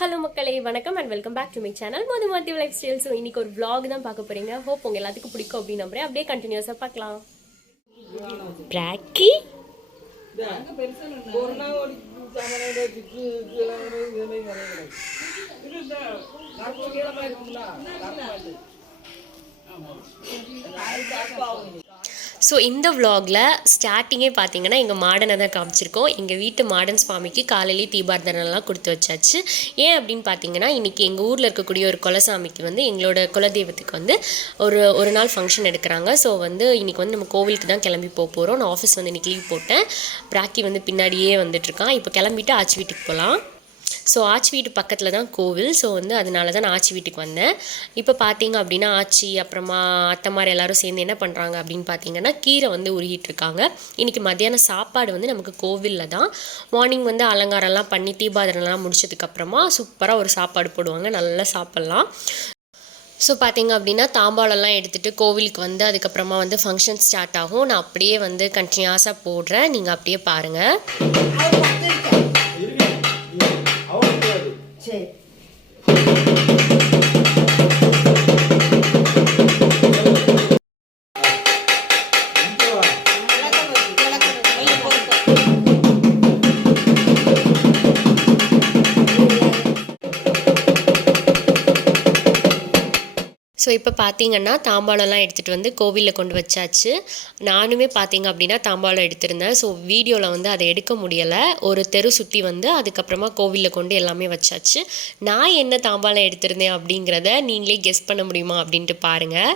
Hello மக்களே, வணக்கம் and welcome back to my channel motive life style. So இன்னைக்கு ஒரு vlog தான் பார்க்க போறீங்க. ஹோப் உங்க எல்லாத்துக்கும் பிடிக்கும் அப்படின்னு நம்புறேன். அப்படியே கண்டினியூஸாக பார்க்கலாம். பிராக்கி ஸோ இந்த விலாகில் ஸ்டார்டிங்கே பார்த்தீங்கன்னா எங்கள் மாடனை தான் காமிச்சிருக்கோம். எங்கள் வீட்டு மாடன் சுவாமிக்கு காலையிலேயே தீபார்த்தனைலாம் கொடுத்து வச்சாச்சு. ஏன் அப்படின்னு பார்த்தீங்கன்னா இன்றைக்கி எங்கள் ஊரில் இருக்கக்கூடிய ஒரு குலசாமிக்கு வந்து எங்களோட குலதெய்வத்துக்கு வந்து ஒரு நாள் ஃபங்க்ஷன் எடுக்கிறாங்க. ஸோ வந்து இன்றைக்கி வந்து நம்ம கோவிலுக்கு தான் கிளம்பி போகிறோம். நான் ஆஃபீஸ் வந்து இன்றைக்கி லீவ் போட்டேன். பிராக்கி வந்து பின்னாடியே வந்துட்டுருக்கான். இப்போ கிளம்பிட்டு ஆச்சி வீட்டுக்கு போகலாம். ஸோ ஆச்சி வீட்டு பக்கத்தில் தான் கோவில். ஸோ வந்து அதனால தான் நான் ஆச்சி வீட்டுக்கு வந்தேன். இப்போ பார்த்தீங்க அப்படின்னா ஆச்சி அப்புறமா அத்தைமாரி எல்லோரும் சேர்ந்து என்ன பண்ணுறாங்க அப்படின்னு பார்த்தீங்கன்னா கீரை வந்து உருகிட்டு இருக்காங்க. இன்றைக்கி மத்தியானம் சாப்பாடு வந்து நமக்கு கோவிலில் தான். மார்னிங் வந்து அலங்காரம்லாம் பண்ணி தீபாவளிலாம் முடிச்சதுக்கப்புறமா சூப்பராக ஒரு சாப்பாடு போடுவாங்க, நல்லா சாப்பிட்லாம். ஸோ பார்த்தீங்க அப்படின்னா தாம்பாளம்லாம் எடுத்துகிட்டு கோவிலுக்கு வந்து அதுக்கப்புறமா வந்து ஃபங்க்ஷன் ஸ்டார்ட் ஆகும். நான் அப்படியே வந்து கண்டினியூஸாக போடுறேன், நீங்கள் அப்படியே பாருங்கள். சரி. ஸோ இப்போ பார்த்தீங்கன்னா தாம்பாளம்லாம் எடுத்துகிட்டு வந்து கோவிலில் கொண்டு வச்சாச்சு. நானுமே பார்த்தீங்க அப்படின்னா தாம்பாளம் எடுத்திருந்தேன். ஸோ வீடியோவில் வந்து அதை எடுக்க முடியலை. ஒரு தெரு சுற்றி வந்து அதுக்கப்புறமா கோவிலில் கொண்டு எல்லாமே வச்சாச்சு. நான் என்ன தாம்பாளம் எடுத்திருந்தேன் அப்படிங்கிறத நீங்களே கெஸ் பண்ண முடியுமா அப்படின்ட்டு பாருங்கள்.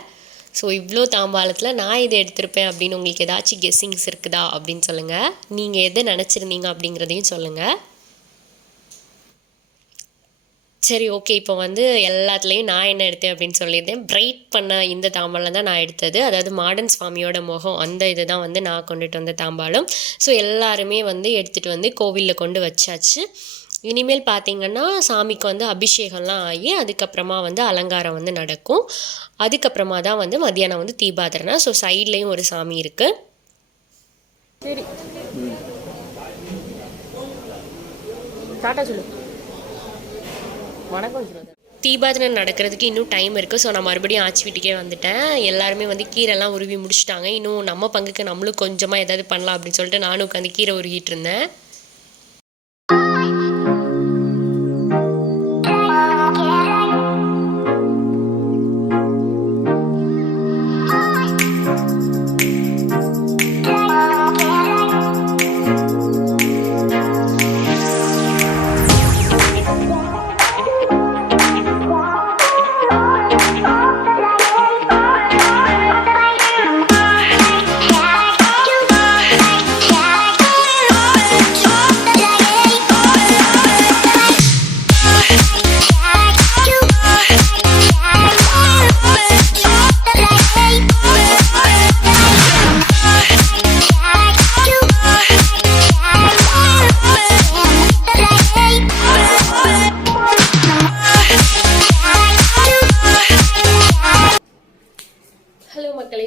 ஸோ இவ்வளோ தாம்பாளத்தில் நான் இதை எடுத்திருப்பேன் அப்படின்னு உங்களுக்கு ஏதாச்சும் கெஸ்ஸிங்ஸ் இருக்குதா அப்படின்னு சொல்லுங்கள். நீங்கள் எதை நினச்சிருந்தீங்க அப்படிங்கிறதையும் சொல்லுங்கள். சரி, ஓகே. இப்போ வந்து எல்லாத்துலேயும் நான் என்ன எடுத்தேன் அப்படின்னு சொல்லியிருந்தேன். பிரைட் பண்ண இந்த தாம்பாளம் தான் நான் எடுத்தது. அதாவது மாடன் சுவாமியோட முகம் அந்த இது தான் வந்து நான் கொண்டுட்டு வந்த தாம்பாளம். ஸோ எல்லாருமே வந்து எடுத்துகிட்டு வந்து கோவிலில் கொண்டு வச்சாச்சு. இனிமேல் பார்த்திங்கன்னா சாமிக்கு வந்து அபிஷேகம்லாம் ஆகி அதுக்கப்புறமா வந்து அலங்காரம் வந்து நடக்கும். அதுக்கப்புறமா தான் வந்து மத்தியானம் வந்து தீபாதரணை. ஸோ சைட்லேயும் ஒரு சாமி இருக்குது. சரி, டாட்டா சொல்லு. தீபாவளி நடக்கிறதுக்கு இன்னும் டைம் இருக்குது. ஸோ நான் மறுபடியும் ஆச்சி வீட்டுக்கே வந்துட்டேன். எல்லாருமே வந்து கீரைலாம் உருவி முடிச்சிட்டாங்க. இன்னும் நம்ம பங்குக்கு நம்மளும் கொஞ்சமாக ஏதாவது பண்ணலாம் அப்படின்னு சொல்லிட்டு நானும் உட்காந்து கீரை உருகிட்டு இருந்தேன்.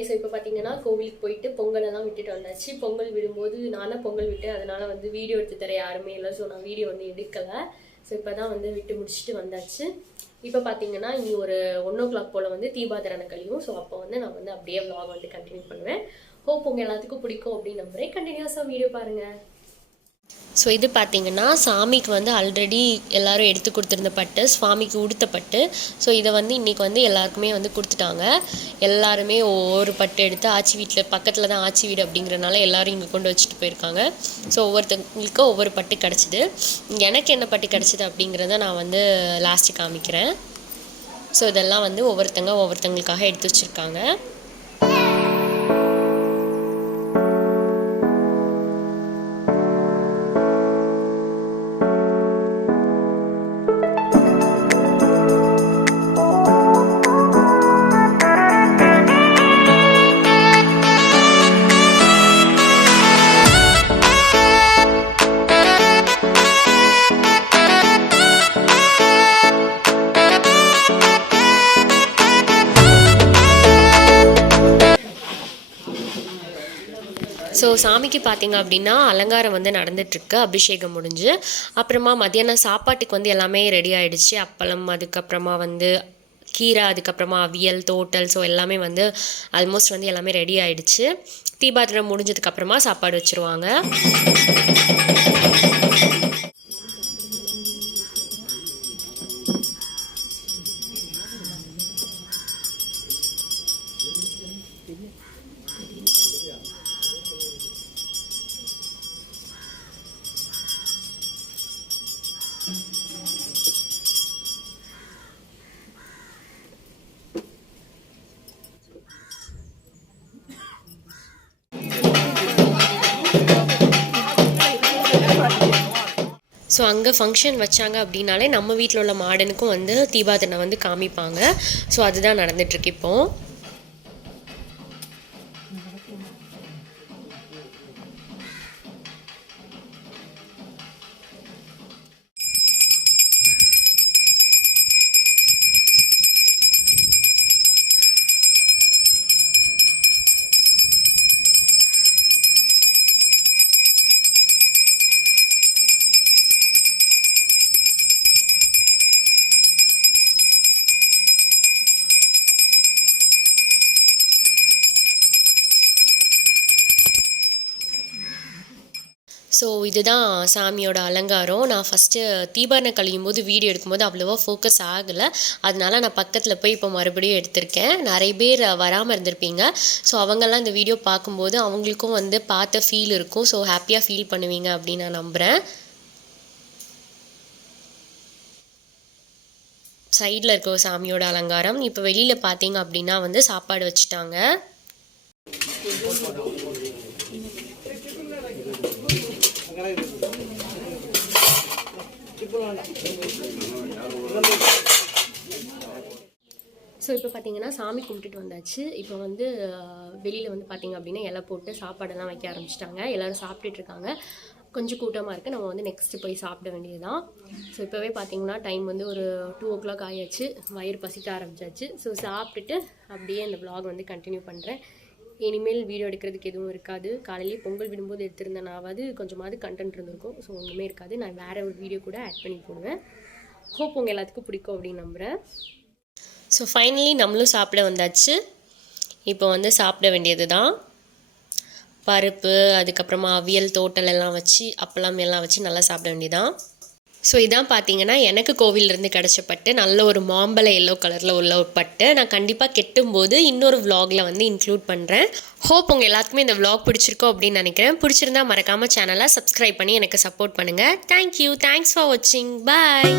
ஸோ இப்போ பார்த்தீங்கன்னா கோவிலுக்கு போயிட்டு பொங்கலெல்லாம் விட்டுட்டு வந்தாச்சு. பொங்கல் விடும்போது நானும் பொங்கல் விட்டேன். அதனால் வந்து வீடியோ எடுத்து தர யாருமே இல்லை. ஸோ நான் வீடியோ வந்து எடுக்கலை. ஸோ இப்போ தான் வந்து விட்டு முடிச்சுட்டு வந்தாச்சு. இப்போ பார்த்தீங்கன்னா இனி ஒரு 1 o'clock போல் வந்து தீபாதரணை கழியும். ஸோ அப்போ வந்து நான் வந்து அப்படியே vlog வந்து கண்டினியூ பண்ணுவேன். ஹோப் உங்கள் எல்லாத்துக்கும் பிடிக்கும் அப்படின்னு நம்புறேன். கண்டினியூஸாக வீடியோ பாருங்கள். ஸோ இது பார்த்திங்கன்னா சாமிக்கு வந்து ஆல்ரெடி எல்லோரும் எடுத்து கொடுத்துருந்த பட்டு, சுவாமிக்கு உடுத்த பட்டு. ஸோ இதை வந்து இன்றைக்கி வந்து எல்லாருக்குமே வந்து கொடுத்துட்டாங்க. எல்லாருமே ஒவ்வொரு பட்டு எடுத்து ஆச்சி வீட்டில் பக்கத்தில் தான் ஆச்சி வீடு அப்படிங்கிறனால எல்லோரும் இங்கே கொண்டு வச்சுட்டு போயிருக்காங்க. ஸோ ஒவ்வொருத்தங்களுக்கும் ஒவ்வொரு பட்டு கிடச்சிது. எனக்கு என்ன பட்டு கிடச்சிது அப்படிங்கிறத நான் வந்து லாஸ்ட்டு காமிக்கிறேன். ஸோ இதெல்லாம் வந்து ஒவ்வொருத்தங்களுக்காக எடுத்து வச்சுருக்காங்க. ஸோ சாமிக்கு பார்த்திங்க அப்படின்னா அலங்காரம் வந்து நடந்துகிட்ருக்கு, அபிஷேகம் முடிஞ்சு. அப்புறமா மத்தியானம் சாப்பாட்டுக்கு வந்து எல்லாமே ரெடி ஆகிடுச்சு. அப்பளம், அதுக்கப்புறமா வந்து கீரை, அதுக்கப்புறமா அவியல், தோட்டல், ஸோ எல்லாமே வந்து ஆல்மோஸ்ட் வந்து எல்லாமே ரெடி ஆகிடுச்சு. தீபாத்திரம் முடிஞ்சதுக்கப்புறமா சாப்பாடு வச்சுருவாங்க. ஸோ அங்கே ஃபங்க்ஷன் வச்சாங்க அப்படின்னாலே நம்ம வீட்டில் உள்ள மாடனுக்கும் வந்து தீபாத்திரம் வந்து காமிப்பாங்க. ஸோ அதுதான் நடந்துகிட்ருக்கு இப்போது. ஸோ இதுதான் சாமியோட அலங்காரம். நான் ஃபஸ்ட்டு தீபாரணம் கழியும் போது வீடியோ எடுக்கும்போது அவ்வளோவா ஃபோக்கஸ் ஆகலை. அதனால நான் பக்கத்தில் போய் இப்போ மறுபடியும் எடுத்திருக்கேன். நிறைய பேர் வராமல் இருந்திருப்பீங்க. ஸோ அவங்கெல்லாம் இந்த வீடியோ பார்க்கும்போது அவங்களுக்கும் வந்து பார்த்த ஃபீல் இருக்கும். ஸோ ஹாப்பியாக ஃபீல் பண்ணுவீங்க அப்படின்னு நான் நம்புகிறேன். சைடில் இருக்க சாமியோட அலங்காரம். இப்போ வெளியில் பார்த்தீங்க அப்படின்னா வந்து சாப்பாடு வச்சுட்டாங்க. ஸோ இப்போ பார்த்தீங்கன்னா சாமி கும்பிட்டுட்டு வந்தாச்சு. இப்போ வந்து வெளியில் வந்து பார்த்திங்க அப்படின்னா இலை போட்டு சாப்பாடெல்லாம் வைக்க ஆரம்பிச்சிட்டாங்க. எல்லோரும் சாப்பிட்டுட்ருக்காங்க. கொஞ்சம் கூட்டமாக இருக்குது. நம்ம வந்து நெக்ஸ்ட்டு போய் சாப்பிட வேண்டியது தான். ஸோ இப்போவே பார்த்திங்கன்னா டைம் வந்து ஒரு 2 o'clock ஆயாச்சு. வயிறு பசிக்க ஆரம்பிச்சாச்சு. ஸோ சாப்பிட்டுட்டு அப்படியே அந்த vlog வந்து கண்டினியூ பண்ணுறேன். இனிமேல் வீடியோ எடுக்கிறதுக்கு எதுவும் இருக்காது. காலையிலேயே பொங்கல் விடும்போது எடுத்திருந்தேனாவது கொஞ்சமாவது கண்டென்ட் இருந்திருக்கும். ஸோ ஒன்றுமே இருக்காது. நான் வேறு ஒரு வீடியோ கூட ஆட் பண்ணி போடுவேன். ஹோப் உங்கள் எல்லாத்துக்கும் பிடிக்கும் அப்படின்னு நம்புகிறேன். ஸோ ஃபைனலி நம்மளும் சாப்பிட வந்தாச்சு. இப்போ வந்து சாப்பிட வேண்டியது தான். பருப்பு, அதுக்கப்புறமா அவியல், தோட்டல் எல்லாம் வச்சு அப்பளம் எல்லாம் வச்சு நல்லா சாப்பிட வேண்டியதான். ஸோ இதான் பார்த்தீங்கன்னா எனக்கு கோவிலிருந்து கிடச்ச பட்டு, நல்ல ஒரு மாம்பழ எல்லோ கலரில் உள்ள ஒரு பட்டு. நான் கண்டிப்பாக கெட்டும்போது இன்னொரு vlogல வந்து இன்க்ளூட் பண்ணுறேன். ஹோப் உங்கள் எல்லாத்துக்குமே இந்த vlog பிடிச்சிருக்கோம் அப்படின்னு நினைக்கிறேன். பிடிச்சிருந்தா மறக்காமல் சேனலை சப்ஸ்கிரைப் பண்ணி எனக்கு சப்போர்ட் பண்ணுங்கள். தேங்க்யூ. தேங்க்ஸ் ஃபார் வாட்சிங். பாய்.